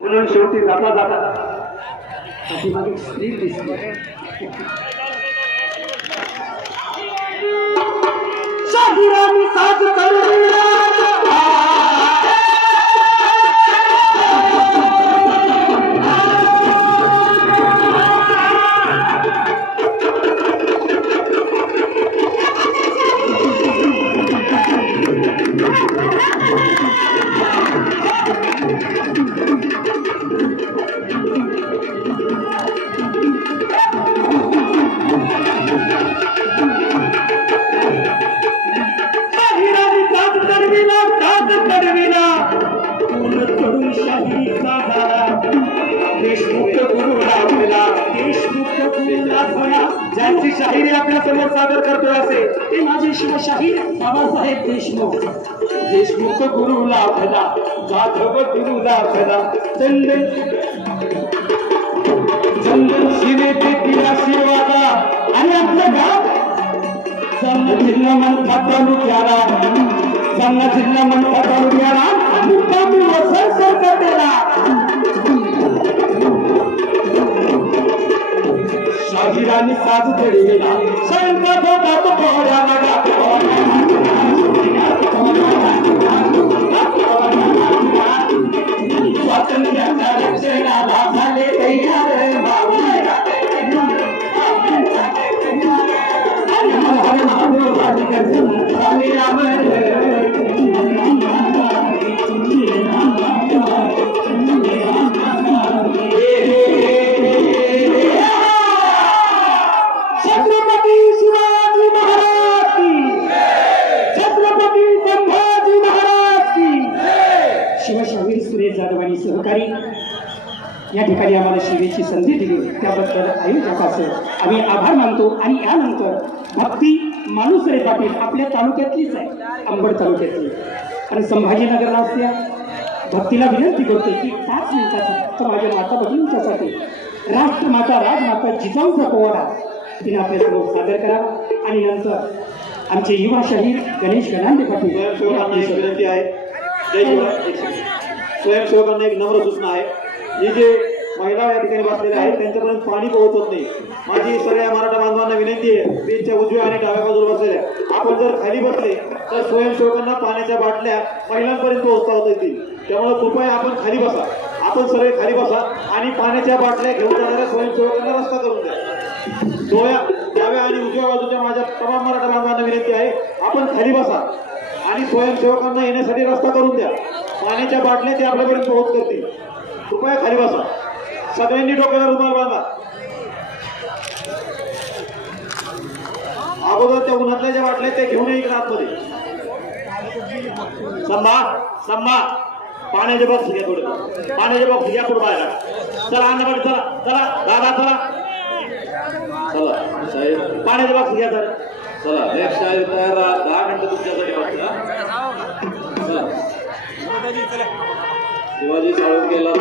म्हणून शेवटी जाता जाता स्त्री दिसली करविला साज पूर्ण चढून शाहिरीचा झाला देशमुक्त गुरु लाभला देशमुख गुरु लाभला ज्यांची शाहिरी आपल्यासमोर सादर करतोय असे ते माझे शिवशाहीर बाबासाहेब देशमुख. देशमुख गुरु लाभला जाधव गुरु लाभला. चंदन चंदन शिवे ते तिला शिरवाला आणि आपलं गाव? संघ जिल्हा मंथा तालुक्याला. জান্নাতিল্লাহ মন কাতাবিয়ারা মুকাবু ওয়াসাল সরকাতেরা শাহিরানি সাজ জড়িয়েলা সঙ্গা বাবা তো পড়া লাগা Thank you. आणि सहकारी या ठिकाणी आम्हाला शिवेची संधी दिली. त्याबद्दल आयोजकाचं आम्ही आभार मानतो आणि यानंतर भक्ती माणूसरे पाटील आपल्या तालुक्यातलीच आहे अंबड तालुक्यातली. आणि संभाजीनगरला असल्या भक्तीला विनंती करतो की पाच मिनिटाचा फक्त माझ्या माता भगिनींच्यासाठी राष्ट्रमाता राजमाता जिजाऊचा पोवाडा तिने आपल्यासमोर सादर करावा आणि नंतर आमचे युवा शहीद गणेश गणांदे पाटील. विनंती आहे. जय सेकंद. स्वयंसेवकांना एक नम्र सूचना आहे. ही जे महिला या ठिकाणी बसलेल्या आहेत त्यांच्यापर्यंत पाणी पोहोचत नाही. माझी सगळ्या मराठा बांधवांना विनंती आहे त्यांच्या उजव्या आणि डाव्या बाजूला बसलेल्या. आपण जर खाली बसले तर स्वयंसेवकांना पाण्याच्या बाटल्या महिलांपर्यंत पोहोचता येतील. त्यामुळे कृपया आपण खाली बसा. आपण सगळे खाली बसा आणि पाण्याच्या बाटल्या घेऊन जाणाऱ्या स्वयंसेवकांना रस्ता करून द्या. डोळ्या डाव्या आणि उजव्या बाजूच्या माझ्या तमाम मराठा बांधवांना विनंती आहे आपण खाली बसा आणि स्वयंसेवकांना येण्यासाठी रस्ता करून द्या. पाण्याच्या बाटल्या ते आपल्यापर्यंत पोहोच करतील कृपया खाली बसा. सगळ्यांनी डोक्याला रुमाल बांधा. अगोदर त्या उन्हातल्या ज्या बाटल्या त्या घेऊन येईल आतमध्ये. संभा संभा. पाण्याचे बॉक्स घ्या थोडे. पाण्याचे बॉक्स घ्या पुढे बाहेर. चला अन्नपाटी चला चला. दादा चला. चला. साहेब पाण्याचे बॉक्स घ्या सर चला. नेक्स्ट साहेब तयार दहा मिनिटं तुमच्यासाठी बघा शिवाजी साळून गेला